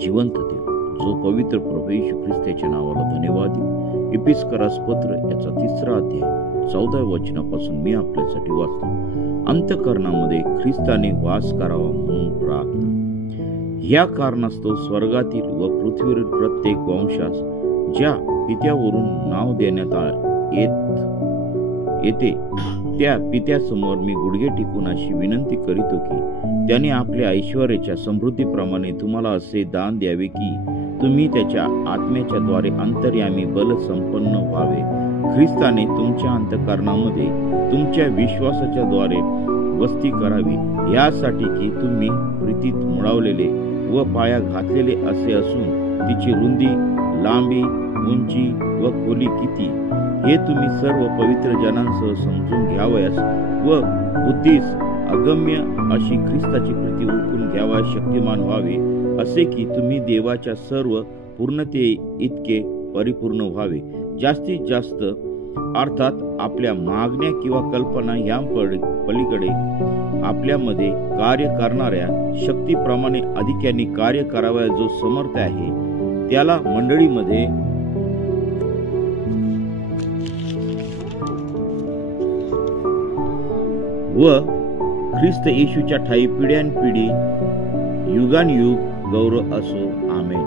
जिवंत देव, जो पवित्र प्रभू येशू ख्रिस्ताच्या नावाला धन्यवाद देऊ. एपिस्करास पत्र याचा 3रा अध्याय 14व्या वचनापासून मी आपल्यासाठी वाचतो. अंतःकरणामध्ये ख्रिस्ताने वास करावा म्हणून प्रार्थना. या कारणास्तव स्वर्गातील व पृथ्वीवरील प्रत्येक वंशास ज्या पित्यावरून नाव देण्यात येते त्या पित्यासमोर मी गुडघे टेकून अशी विनंती करीतो की त्याने आपल्या ऐश्वर्याच्या समृद्धीप्रमाणे तुम्हाला असे दान द्यावे की तुम्ही त्याच्या आत्म्याच्या द्वारे अंतर्यामी बल संपन्न व्हावे. ख्रिस्ताने तुमच्या अंतःकरणामध्ये तुमच्या विश्वासाच्या द्वारे वस्ती करावी, यासाठी की तुम्ही प्रीतीत मुळावलेले व पाया घातलेले असे असून तिची रुंदी, लांबी, उंची व खोली किती हे तुम्ही सर्व पवित्र जनांसह समजून घ्यावयास व बुद्धीस अगम्य अशी ख्रिस्ताची प्रीती ओळखून घ्यावयास शक्तिमान व्हावे, असे की तुम्ही देवाच्या सर्व पूर्णते इतके परिपूर्ण व्हावे. जास्तीत जास्त अर्थात आपल्या मागण्या किंवा कल्पना या पलीकडे आपल्यामध्ये कार्य करणाऱ्या शक्तीप्रमाणे अधिकाने कार्य करावया जो समर्थ आहे, त्याला मंडळीमध्ये व ख्रिस्त येशूच्या ठायी पिढ्यानपिढी युगानयुग गौरव असो. आमेन.